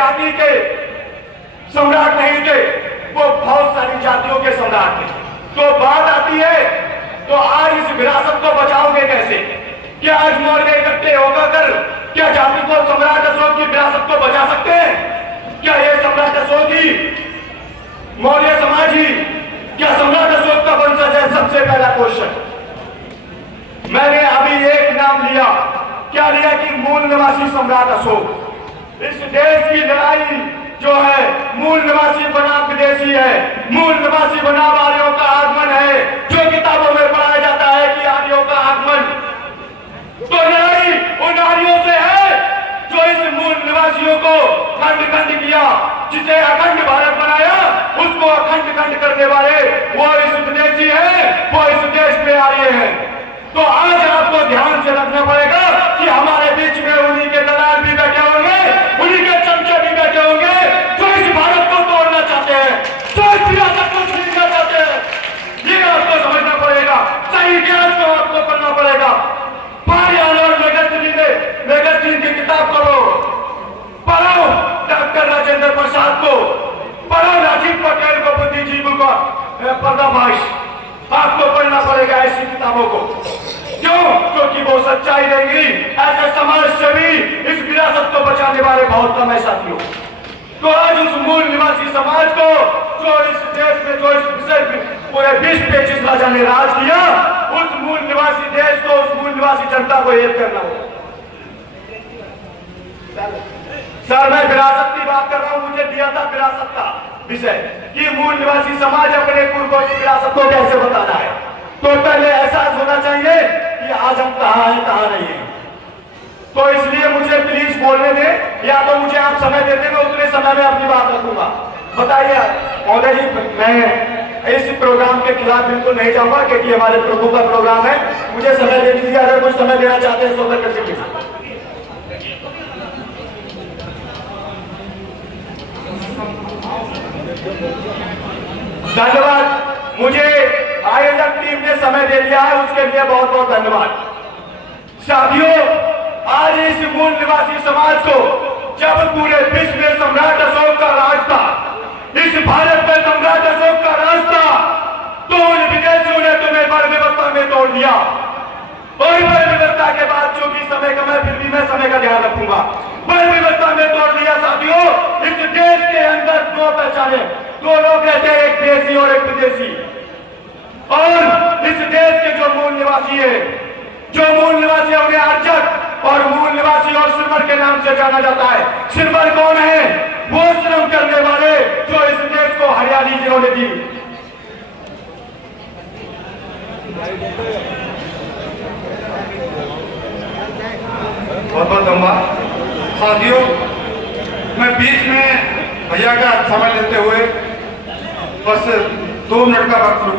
जाति के सम्राट नहीं थे, वो बहुत सारी जातियों के सम्राट थे। तो बात आती है, तो आज इस विरासत को बचाओगे कैसे? क्या आज मौर्य इकट्ठे होकर क्या जाति को सम्राट अशोक की विरासत को बचा सकते हैं? क्या ये सम्राट अशोक ही, मौर्य समाज ही, क्या सम्राट अशोक का वंशज है? सबसे पहला क्वेश्चन। मैंने अभी एक नाम लिया, क्या लिया कि मूल निवासी सम्राट अशोक। इस देश की लड़ाई जो है, मूल निवासी बनाम विदेशी है, मूल निवासी बनाम आर्यों का आगमन है। जो किताबों में पढ़ाया जाता है कि आर्यों का आगमन, तो लड़ाई उन आर्यों से है जो इस मूल निवासियों को खंड खंड किया, जिसे अखंड भारत बनाया, उसको अखंड खंड करने वाले वो इस विदेशी है, वो इस देश में आर्य है। तो आज आपको ध्यान से रखना पड़ेगा कि हमारे बीच में उन्हीं के दलाल भी बैठे होंगे, उन्हीं के चमचे भी बैठे होंगे जो इस भारत को तोड़ना चाहते हैं, जो इस विरासत को छीनना चाहते हैं। ये आपको समझना पड़ेगा, सही इतिहास को आपको पढ़ना पड़ेगा। पारियान और मेगस्टीन की किताब पढ़ो, पढ़ो डॉक्टर राजेंद्र प्रसाद को, पढ़ो राजीव पटेल को, बुद्धिजीवी का पर्दाफाश, आपको पढ़ना पड़ेगा ऐसी किताबों को। क्यों? क्योंकि वो सच्चाई देंगी। ऐसे समाज से भी इस विरासत को बचाने वाले बहुत कम है साथियों। तो आज उस मूल निवासी समाज को, जो इस देश में, जो इस विषय में पूरे 20-25 राजा ने राज किया, उस मूल निवासी देश को, उस मूल निवासी जनता को एक करना होगा। सर मैं विरासत की बात कर रहा हूं, मुझे दिया था विरासत का विषय कि मूल निवासी समाज अपने पूर्वों की विरासत को कैसे बताना है। तो पहले एहसास होना चाहिए कि आज हम कहां हैं, कहां नहीं है। तो इसलिए मुझे प्लीज बोलने दें, या तो मुझे आप समय देते, मैं उतने समय में अपनी बात रखूंगा। बताइए महोदय जी, मैं इस प्रोग्राम के खिलाफ बिल्कुल नहीं जाऊंगा क्योंकि हमारे प्रभु का प्रोग्राम है। मुझे समय दे दीजिए, अगर कुछ समय देना चाहते हैं तो कर दीजिए। धन्यवाद, मुझे आयोजक टीम ने समय दे दिया है, उसके लिए बहुत बहुत धन्यवाद। साथियों, आज इस मूल निवासी समाज को, जब पूरे विश्व में सम्राट अशोक का राज था, इस भारत में सम्राट अशोक का राज था, तो उन विदेशियों ने तुम्हें बड़ व्यवस्था में तोड़ दिया। और बड़ व्यवस्था के बाद, जो भी समय का, मैं फिर भी मैं समय का ध्यान रखूंगा, बड़ व्यवस्था में तोड़ दिया। साथियों, इस देश के अंदर दो पहचाने, दो लोग रहते हैं, एक देशी और एक विदेशी। और इस देश के जो मूल निवासी है, जो मूल निवासी है, उन्हें अर्चक और मूल निवासी और सिरमर के नाम से जाना जाता है। सिरमर कौन है? वो श्रम करने वाले जो इस देश को हरियाली जिन्होंने दी। बहुत बहुत धन्यवाद। साथियों, मैं बीच में भैया का समय लेते हुए बस 2 मिनट का वक्त